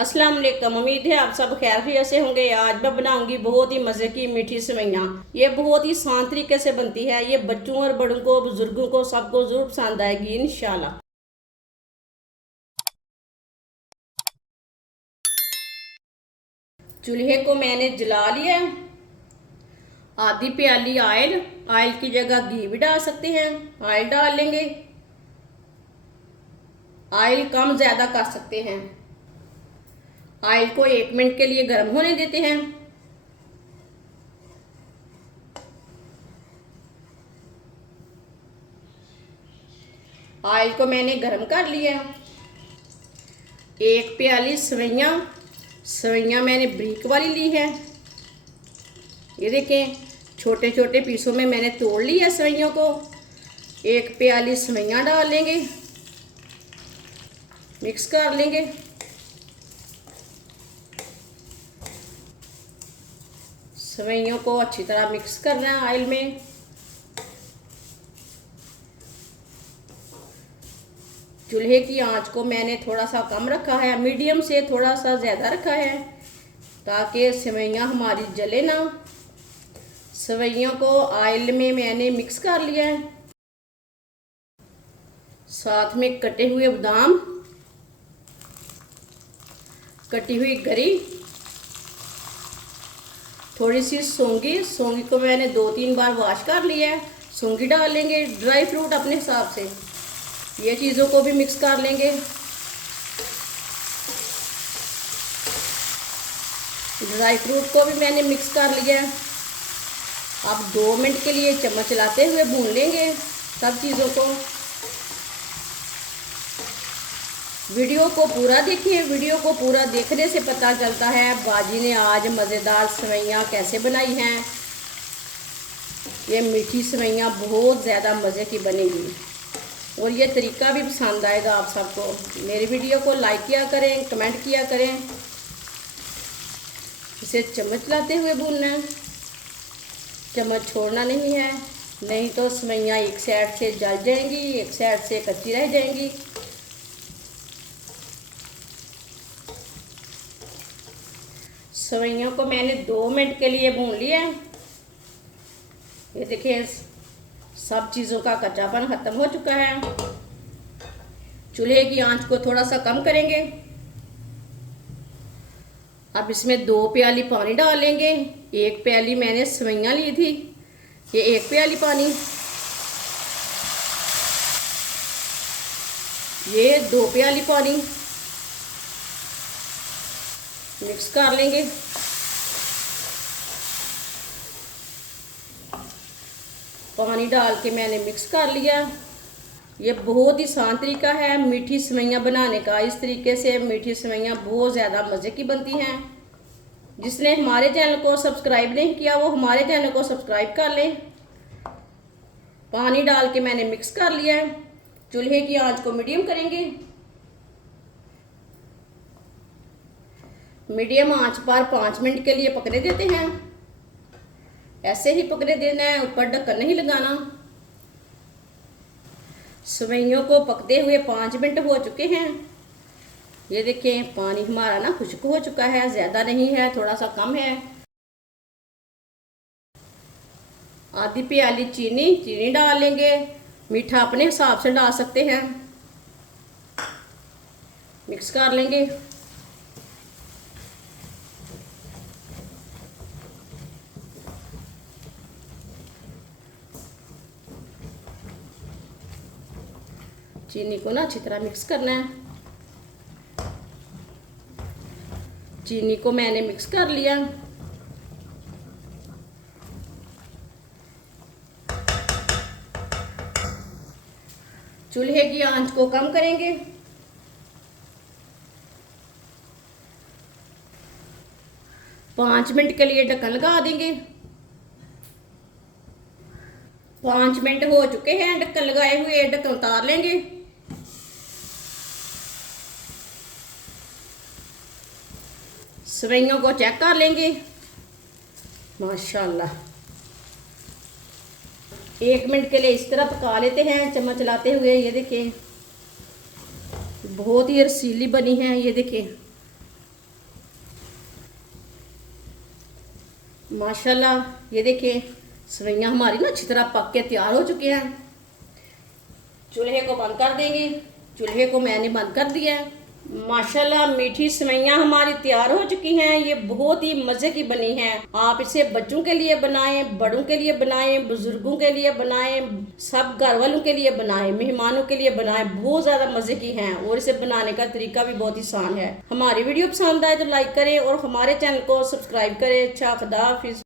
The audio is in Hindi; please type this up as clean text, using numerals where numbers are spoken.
अस्सलाम वालेकुम। उम्मीद है आप सब खैरियत से होंगे। आज मैं बनाऊंगी बहुत ही मज़े की मीठी सेवइयाँ। ये बहुत ही आसान तरीके से बनती है। ये बच्चों और बड़ों को, बुजुर्गों को, सबको जरूर पसंद आएगी इंशाल्लाह। चूल्हे को मैंने जला लिया। आधी प्याली ऑयल की जगह घी भी डाल सकते हैं। ऑयल डाल लेंगे। ऑयल कम ज़्यादा कर सकते हैं। ऑयल को 1 मिनट के लिए गर्म होने देते हैं। ऑयल को मैंने गर्म कर लिया। 1 प्याली सेवइयाँ मैंने ब्रीक वाली ली है। ये देखें, छोटे छोटे पीसों में मैंने तोड़ लिया सेवइयों को। 1 प्याली सेवइयाँ डाल लेंगे, मिक्स कर लेंगे। सेवइयों को अच्छी तरह मिक्स करना है ऑयल में। चूल्हे की आंच को मैंने थोड़ा सा कम रखा है, मीडियम से थोड़ा सा ज़्यादा रखा है ताकि सेवइयाँ हमारी जले ना। सेवइयों को ऑयल में मैंने मिक्स कर लिया है। साथ में कटे हुए बादाम, कटी हुई गरी, थोड़ी सी सौंगी को मैंने 2-3 बार वॉश कर लिया है। सौंगी डाल लेंगे। ड्राई फ्रूट अपने हिसाब से, ये चीज़ों को भी मिक्स कर लेंगे। ड्राई फ्रूट को भी मैंने मिक्स कर लिया। अब 2 मिनट के लिए चम्मच चलाते हुए भून लेंगे सब चीज़ों को। वीडियो को पूरा देखिए। वीडियो को पूरा देखने से पता चलता है बाजी ने आज मज़ेदार सेवइयाँ कैसे बनाई हैं। ये मीठी सेवइयाँ बहुत ज़्यादा मज़े की बनेगी और ये तरीका भी पसंद आएगा आप सबको। मेरी वीडियो को लाइक किया करें, कमेंट किया करें। इसे चम्मच लाते हुए भूनना है, चम्मच छोड़ना नहीं है, नहीं तो सेवइयाँ एक साइड से जल जाएंगी, एक साइड से कच्ची रह जाएंगी। सेवइयों को मैंने 2 मिनट के लिए भून लिया। ये देखिए, सब चीज़ों का कच्चापन ख़त्म हो चुका है। चूल्हे की आंच को थोड़ा सा कम करेंगे। अब इसमें 2 प्याली पानी डालेंगे। 1 प्याली मैंने सेवइयाँ ली थी, ये 1 प्याली पानी, ये 2 प्याली पानी मिक्स कर लेंगे। पानी डाल के मैंने मिक्स कर लिया। ये बहुत ही आसान तरीका है मीठी सेवइयाँ बनाने का। इस तरीके से मीठी सेवइयाँ बहुत ज़्यादा मज़े की बनती हैं। जिसने हमारे चैनल को सब्सक्राइब नहीं किया वो हमारे चैनल को सब्सक्राइब कर लें। पानी डाल के मैंने मिक्स कर लिया है। चूल्हे की आंच को मीडियम करेंगे। मीडियम आंच पर 5 मिनट के लिए पकने देते हैं। ऐसे ही पकने देना है, ऊपर ढक्कन नहीं लगाना। सेवइयों को पकते हुए 5 मिनट हो चुके हैं। ये देखें, पानी हमारा ना खुश्क हो चुका है, ज़्यादा नहीं है, थोड़ा सा कम है। आधी प्याली चीनी डाल लेंगे। मीठा अपने हिसाब से डाल सकते हैं। मिक्स कर लेंगे। चीनी को ना अच्छी तरह मिक्स करना है। चीनी को मैंने मिक्स कर लिया। चूल्हे की आंच को कम करेंगे। पाँच मिनट के लिए ढक्कन लगा देंगे। 5 मिनट हो चुके हैं ढक्कन लगाए हुए। ढक्कन उतार लेंगे। सेवइयों को चेक कर लेंगे। माशाल्लाह, 1 मिनट के लिए इस तरह पका लेते हैं चम्मच चलाते हुए। ये देखिए, बहुत ही रसीली बनी है। ये देखिए, माशाल्लाह ये देखिए सेवइयाँ हमारी ना अच्छी तरह पक के तैयार हो चुके हैं। चूल्हे को बंद कर देंगे। चूल्हे को मैंने बंद कर दिया है। माशाल्लाह मीठी सेवइयाँ हमारी तैयार हो चुकी हैं। ये बहुत ही मज़े की बनी हैं। आप इसे बच्चों के लिए बनाएं, बड़ों के लिए बनाएं, बुजुर्गों के लिए बनाएं, सब घर वालों के लिए बनाएं, मेहमानों के लिए बनाएं। बहुत ज़्यादा मज़े की हैं और इसे बनाने का तरीका भी बहुत ही आसान है। हमारी वीडियो पसंद आए तो लाइक करें और हमारे चैनल को सब्सक्राइब करें। अच्छा, खुदा हाफिज़।